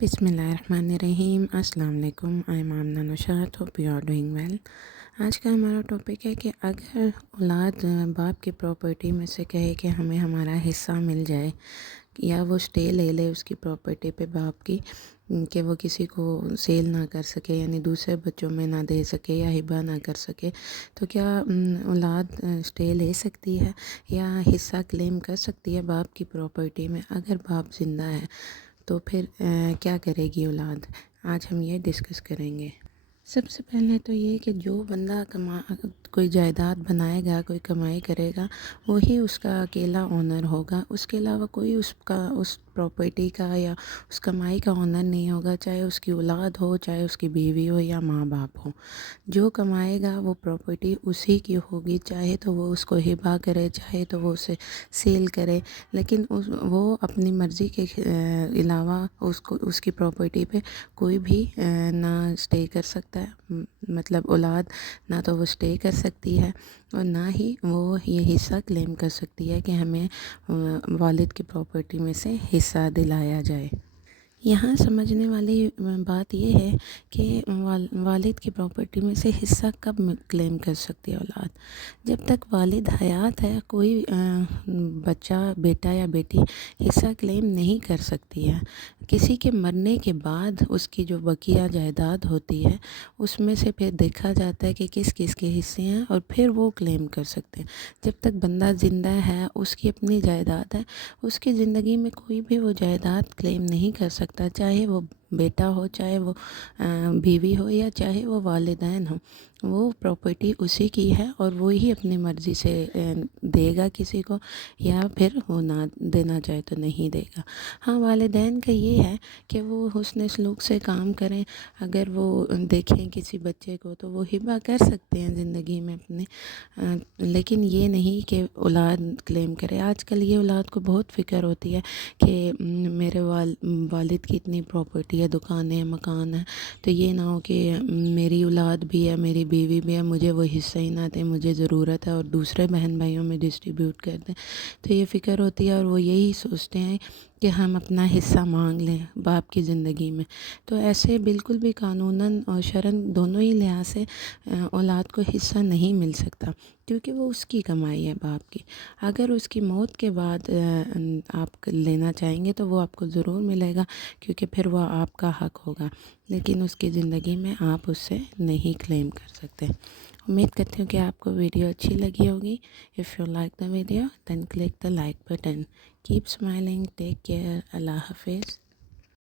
बिस्मिल्लाहिर्रहमानिर्रहीम। अस्सलाम वालेकुम। I am Amna Naushad. Hope you are doing well. आज का हमारा टॉपिक है कि अगर औलाद बाप की प्रॉपर्टी में से कहे कि हमें हमारा हिस्सा मिल जाए या वो स्टे ले ले उसकी प्रॉपर्टी पे बाप की, कि वो किसी को सेल ना कर सके यानी दूसरे बच्चों में ना दे सके या हिबा ना कर सके, तो क्या औलाद स्टे ले सकती है या हिस्सा क्लेम कर सकती है बाप की प्रॉपर्टी में? अगर बाप ज़िंदा है तो फिर क्या करेगी औलाद? आज हम ये डिस्कस करेंगे। सबसे पहले तो ये कि जो बंदा कोई जायदाद बनाएगा, कोई कमाई करेगा, वही उसका अकेला ओनर होगा। उसके अलावा कोई उस प्रॉपर्टी का या उस कमाई का ओनर नहीं होगा, चाहे उसकी औलाद हो, चाहे उसकी बीवी हो या माँ बाप हो। जो कमाएगा वो प्रॉपर्टी उसी की होगी, चाहे तो वो उसको हिबा करे, चाहे तो वो उसे सेल करे, लेकिन वो अपनी मर्ज़ी के अलावा उसकी प्रॉपर्टी पे कोई भी ना स्टे कर सकता है। मतलब औलाद ना तो वो स्टे कर सकती है और ना ही वो ये हिस्सा क्लेम कर सकती है कि हमें वालिद की प्रॉपर्टी में से हिस्सा दिलाया जाए। यहाँ समझने वाली बात यह है कि वालिद की प्रॉपर्टी में से हिस्सा कब क्लेम कर सकती है औलाद? जब तक वालिद हयात है, कोई बच्चा, बेटा या बेटी हिस्सा क्लेम नहीं कर सकती है। किसी के मरने के बाद उसकी जो बकिया जायदाद होती है उसमें से फिर देखा जाता है कि किस किस के हिस्से हैं और फिर वो क्लेम कर सकते हैं। जब तक बंदा ज़िंदा है, उसकी अपनी जायदाद है, उसकी ज़िंदगी में कोई भी वो जायदाद क्लेम नहीं कर सकता, चाहे वो बेटा हो, चाहे वो बीवी हो या चाहे वो वालिदैन हो। वो प्रॉपर्टी उसी की है और वो ही अपनी मर्ज़ी से देगा किसी को, या फिर वो ना देना चाहे तो नहीं देगा। हाँ, वालिदैन का ये है कि वो हुस्न सलूक से काम करें। अगर वो देखें किसी बच्चे को तो वो हिबा कर सकते हैं ज़िंदगी में अपने, लेकिन ये नहीं कि औलाद क्लेम करे। आजकल ये औलाद को बहुत फ़िक्र होती है कि मेरे वालिद की इतनी प्रॉपर्टी है, दुकानें हैं, मकान है, तो ये ना हो कि मेरी औलाद भी है, मेरी बीवी भी है, मुझे वो हिस्सा ही ना दें, मुझे ज़रूरत है और दूसरे बहन भाइयों में डिस्ट्रीब्यूट कर दें। तो ये फ़िक्र होती है और वो यही सोचते हैं कि हम अपना हिस्सा मांग लें बाप की ज़िंदगी में। तो ऐसे बिल्कुल भी कानूनन और शरन दोनों ही लिहाज से औलाद को हिस्सा नहीं मिल सकता, क्योंकि वो उसकी कमाई है बाप की। अगर उसकी मौत के बाद आप लेना चाहेंगे तो वो आपको ज़रूर मिलेगा, क्योंकि फिर वो आपका हक होगा, लेकिन उसकी ज़िंदगी में आप उससे नहीं क्लेम कर सकते। उम्मीद करती हूँ कि आपको वीडियो अच्छी लगी होगी। If you like the video then click the like button. Keep smiling, take care, अल्लाह हाफिज़।